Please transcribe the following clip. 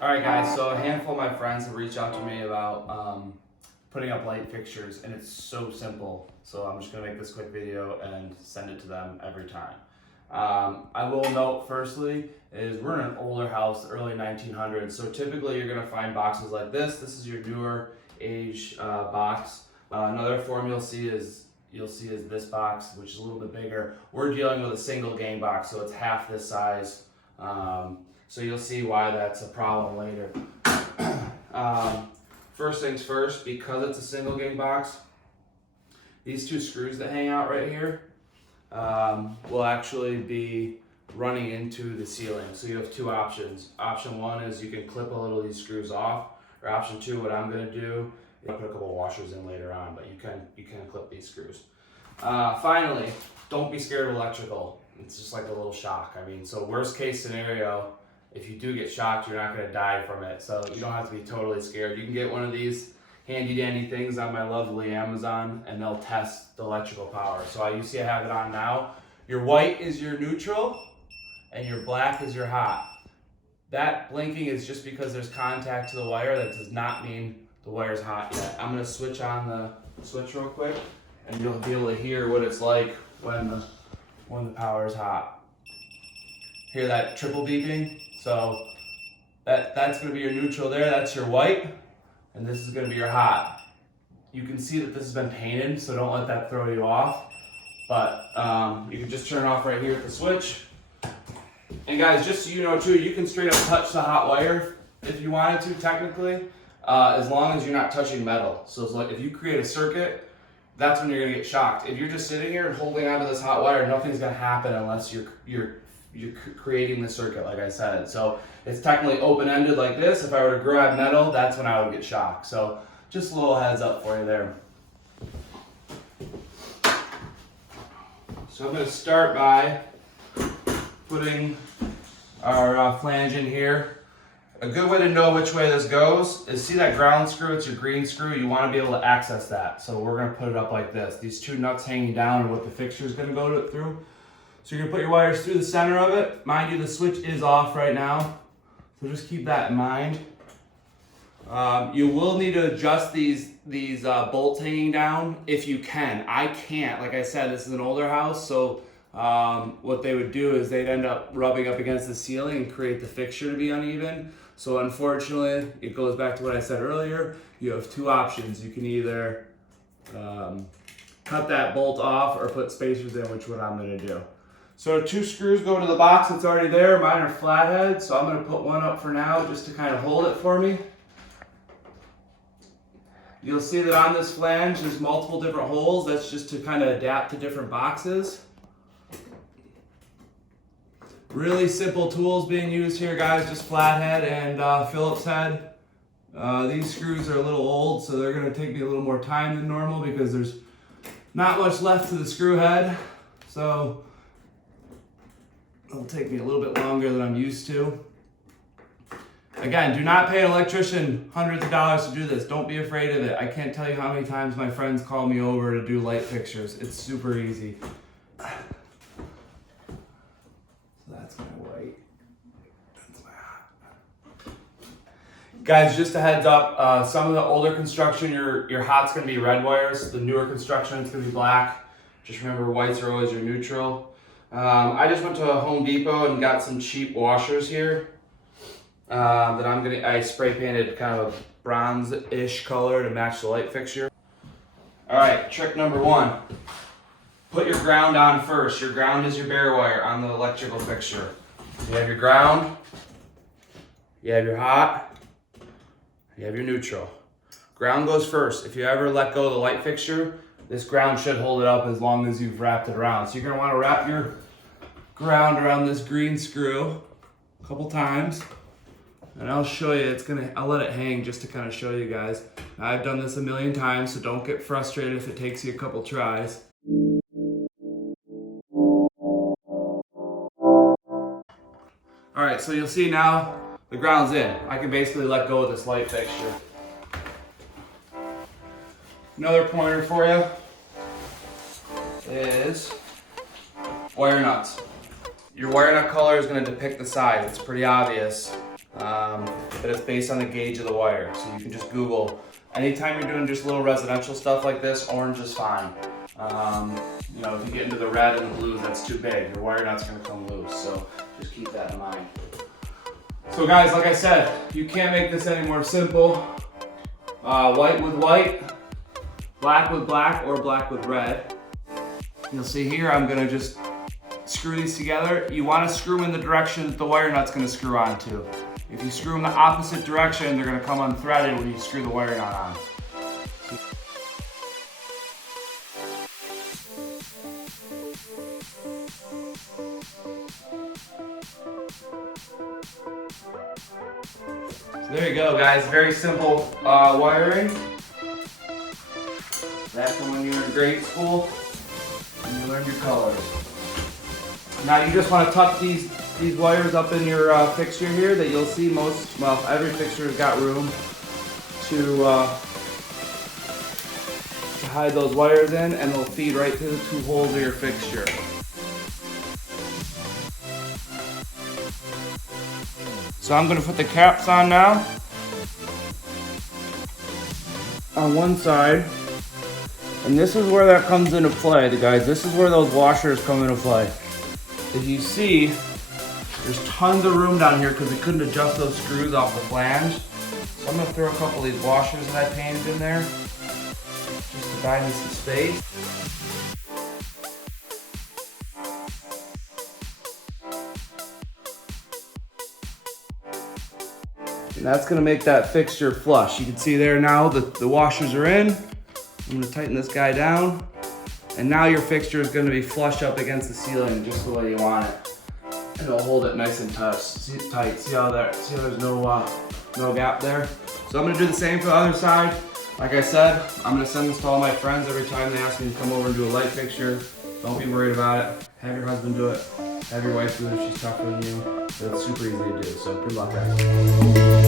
Alright guys, so a handful of my friends have reached out to me about putting up light fixtures, and it's so simple. So I'm just going to make this quick video and send it to them every time. I will note firstly is we're in an older house, early 1900s, so typically you're going to find boxes like this. This is your newer age box. Another form you'll see is this box, which is a little bit bigger. We're dealing with a single game box, so it's half this size. So you'll see why that's a problem later. First things first, because it's a single game box, these two screws that hang out right here will actually be running into the ceiling. So you have two options. Option one is you can clip a little of these screws off, or option two, what I'm gonna do, I'll put a couple washers in later on, but you can clip these screws. Finally, don't be scared of electrical. It's just like a little shock. I mean, so worst case scenario, if you do get shocked, you're not gonna die from it. So you don't have to be totally scared. You can get one of these handy dandy things on my lovely Amazon and they'll test the electrical power. So you see I have it on now. Your white is your neutral and your black is your hot. That blinking is just because there's contact to the wire. That does not mean the wire's hot yet. I'm gonna switch on the switch real quick and you'll be able to hear what it's like when the power is hot. Hear that triple beeping? So that's gonna be your neutral there, that's your white, and this is gonna be your hot. You can see that this has been painted, so don't let that throw you off. But you can just turn it off right here at the switch. And guys, just so you know too, you can straight up touch the hot wire if you wanted to, technically, as long as you're not touching metal. So it's like if you create a circuit, that's when you're gonna get shocked. If you're just sitting here and holding onto this hot wire, nothing's gonna happen unless you're creating the circuit, like I said. So it's technically open-ended like this. If I were to grab metal, that's when I would get shocked. So just a little heads up for you there. So I'm going to start by putting our flange in here. A good way to know which way this goes is see that ground screw, it's your green screw. You want to be able to access that. So we're going to put it up like this. These two nuts hanging down are what the fixture is going to go through. So you're gonna put your wires through the center of it. Mind you, the switch is off right now, so just keep that in mind. You will need to adjust these bolts hanging down if you can. I can't. Like I said, this is an older house, so what they would do is they'd end up rubbing up against the ceiling and create the fixture to be uneven. So unfortunately, it goes back to what I said earlier. You have two options. You can either cut that bolt off or put spacers in, which is what I'm gonna do. So two screws go to the box that's already there. Mine are flathead, so I'm gonna put one up for now just to kind of hold it for me. You'll see that on this flange, there's multiple different holes. That's just to kind of adapt to different boxes. Really simple tools being used here, guys, just flathead and Phillips head. These screws are a little old, so they're gonna take me a little more time than normal because there's not much left to the screw head. So it'll take me a little bit longer than I'm used to. Again, do not pay an electrician hundreds of dollars to do this. Don't be afraid of it. I can't tell you how many times my friends call me over to do light fixtures. It's super easy. So that's my white. That's my hot. Guys, just a heads up, some of the older construction, your hot's gonna be red wires. The newer construction, it's gonna be black. Just remember, whites are always your neutral. I just went to Home Depot and got some cheap washers here that I spray painted kind of a bronze-ish color to match the light fixture. All right, trick number one, put your ground on first. Your ground is your bare wire on the electrical fixture. You have your ground, you have your hot, you have your neutral. Ground goes first. If you ever let go of the light fixture, this ground should hold it up as long as you've wrapped it around. So you're gonna wanna wrap your ground around this green screw a couple times. And I'll show you, I'll let it hang just to kind of show you guys. I've done this a million times, so don't get frustrated if it takes you a couple tries. All right, so you'll see now the ground's in. I can basically let go of this light fixture. Another pointer for you is wire nuts. Your wire nut color is going to depict the size. It's pretty obvious. but it's based on the gauge of the wire. So you can just Google. Anytime you're doing just little residential stuff like this, orange is fine. You know, if you get into the red and the blues, that's too big. Your wire nut's gonna come loose, so just keep that in mind. So guys, like I said, you can't make this any more simple. White with white, black with black, or black with red. You'll see here, I'm gonna just screw these together. You wanna screw them in the direction that the wire nut's gonna screw onto. If you screw them the opposite direction, they're gonna come unthreaded when you screw the wire nut on. So there you go, guys. Very simple wiring. Back from when you were in grade school and you learned your colors. Now you just want to tuck these wires up in your fixture here that you'll see every fixture has got room to hide those wires in, and they'll feed right to the two holes of your fixture. So I'm going to put the caps on now on one side, and this is where that comes into play, guys. This is where those washers come into play. If you see, there's tons of room down here because we couldn't adjust those screws off the flange. So I'm going to throw a couple of these washers that I painted in there just to buy me some space. And that's going to make that fixture flush. You can see there now that the washers are in. I'm going to tighten this guy down. And now your fixture is going to be flush up against the ceiling just the way you want it. And it'll hold it nice and tight. See how there's no gap there? So I'm going to do the same for the other side. Like I said, I'm going to send this to all my friends every time they ask me to come over and do a light fixture. Don't be worried about it. Have your husband do it. Have your wife do it if she's tougher than you. It's super easy to do. So good luck, guys.